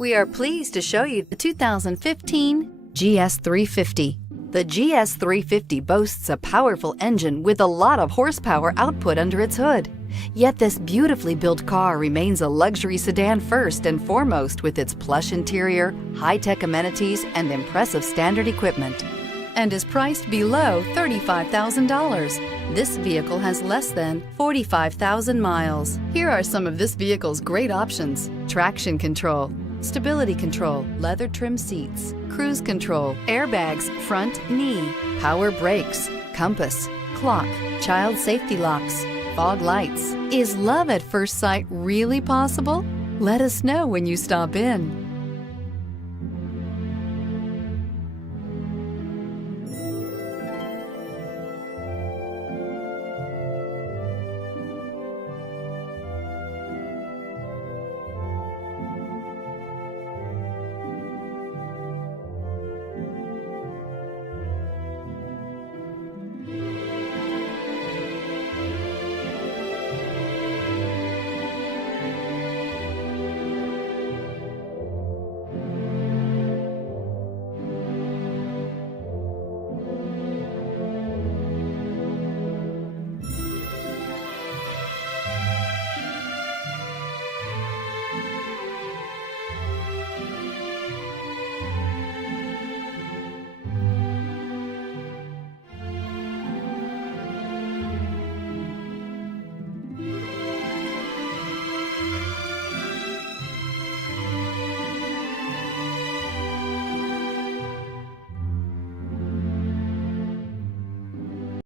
We are pleased to show you the 2015 GS350. The GS350 boasts a powerful engine with a lot of horsepower output under its hood. Yet this beautifully built car remains a luxury sedan first and foremost with its plush interior, high-tech amenities, and impressive standard equipment, and is priced below $35,000. This vehicle has less than 45,000 miles. Here are some of this vehicle's great options: traction control, stability control, leather trim seats, cruise control, airbags, front knee, power brakes, compass, clock, child safety locks, fog lights. Is love at first sight really possible? Let us know when you stop in.